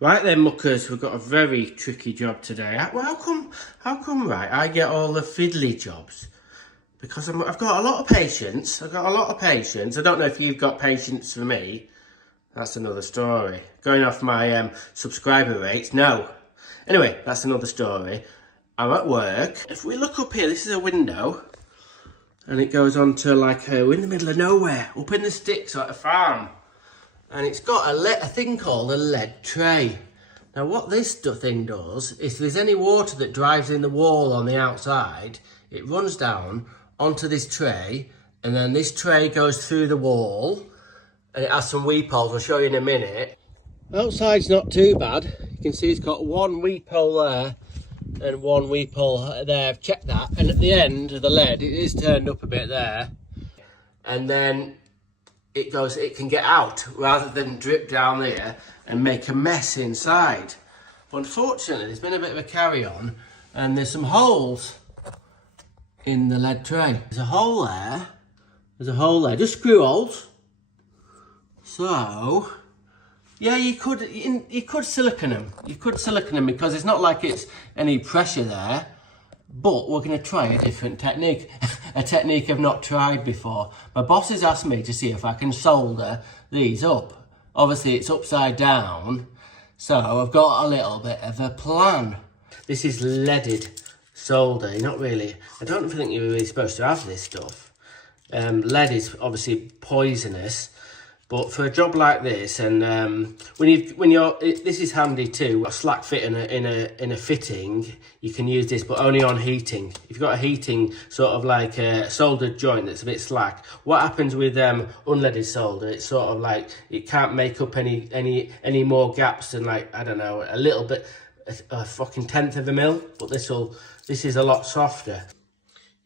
Right then, muckers, we've got a very tricky job today. Well, how come, right, I get all the fiddly jobs? Because I've got a lot of patience. I don't know if you've got patience for me. That's another story. Going off my subscriber rates, no. Anyway, that's another story. I'm at work. If we look up here, this is a window. And it goes on to like, we're in the middle of nowhere, up in the sticks at a farm. And it's got a thing called a lead tray. Now what this thing does is if there's any water that drives in the wall on the outside, it runs down onto this tray, and then this tray goes through the wall, and it has some weep holes. I'll show you in a minute. Outside's not too bad. You can see it's got one weep hole there and one weep hole there. I've checked that, and at the end of the lead, it is turned up a bit there, and then it can get out rather than drip down there and make a mess inside. But unfortunately, there's been a bit of a carry-on, and there's some holes in the lead tray. There's a hole there, just screw holes. So, yeah, you could silicone them, because it's not like it's any pressure there. But we're going to try a different technique, a technique I've not tried before. My boss has asked me to see if I can solder these up. Obviously it's upside down, so I've got a little bit of a plan. This is leaded solder, not really. I don't think you're really supposed to have this stuff. Lead is obviously poisonous. But for a job like this, and this is handy too. A slack fit in a fitting, you can use this, but only on heating. If you've got a heating sort of like a soldered joint that's a bit slack, what happens with unleaded solder? It's sort of like it can't make up any more gaps than, like, I don't know, a little bit, a fucking 1/10 of a mil. But this is a lot softer.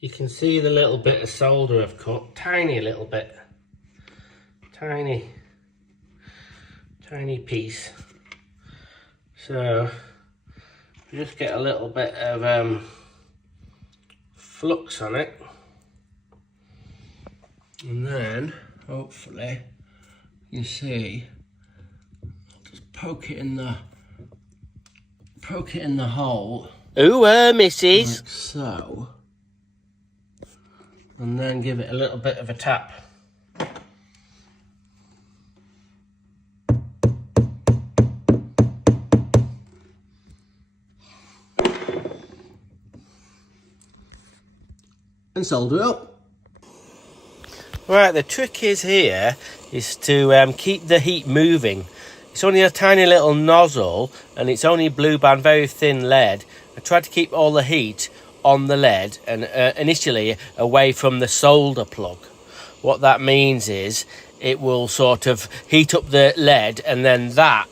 You can see the little bit of solder I've cut, tiny little bit. Tiny piece. So you just get a little bit of flux on it, and then hopefully you see, just poke it in the hole. Ooh, missus. Like so, and then give it a little bit of a tap. And solder it up. Right, the trick is to keep the heat moving. It's only a tiny little nozzle, and it's only blue band, very thin lead. I tried to keep all the heat on the lead and initially away from the solder plug. What that means is it will sort of heat up the lead, and then that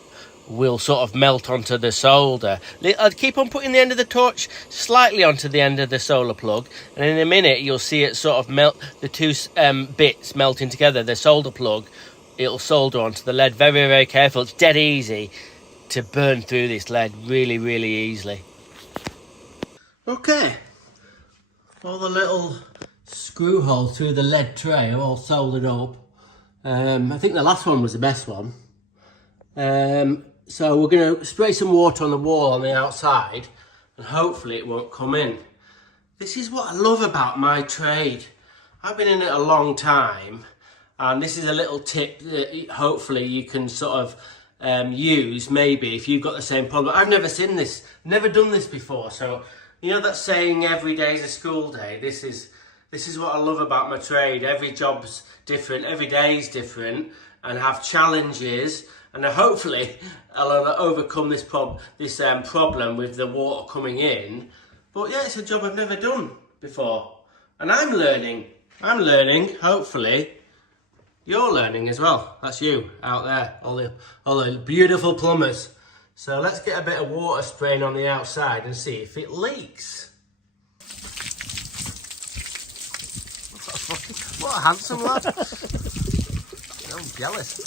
will sort of melt onto the solder. I'd keep on putting the end of the torch slightly onto the end of the solar plug, and in a minute you'll see it sort of melt, the two bits melting together. The solder plug, it'll solder onto the lead. Very, very careful. It's dead easy to burn through this lead, really, really easily. Okay, all the little screw holes through the lead tray are all soldered up. I think the last one was the best one. So we're going to spray some water on the wall on the outside, and hopefully it won't come in. This is what I love about my trade. I've been in it a long time, and this is a little tip that hopefully you can sort of use maybe if you've got the same problem. I've never seen this, never done this before. So, you know that saying, every day is a school day? This is what I love about my trade. Every job's different, every day is different, and have challenges. And hopefully I'll overcome this problem with the water coming in. But yeah, it's a job I've never done before. And I'm learning. Hopefully you're learning as well. That's you out there, all the beautiful plumbers. So let's get a bit of water spraying on the outside and see if it leaks. What a handsome lad. I'm jealous.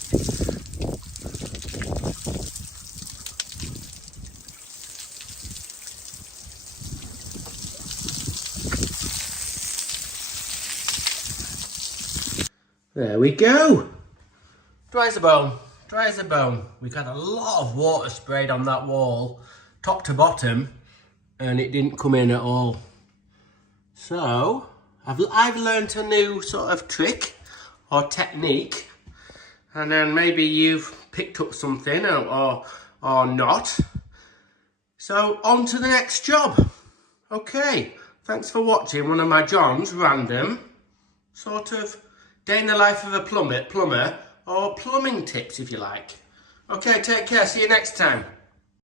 There we go. Dry as a bone. dry as a bone. We've had a lot of water sprayed on that wall, top to bottom, and it didn't come in at all. So, I've learnt a new sort of trick or technique, and then maybe you've picked up something or not. So, on to the next job. Okay, thanks for watching one of my John's random sort of day in the life of a plumber, or plumbing tips if you like. Okay, take care, see you next time.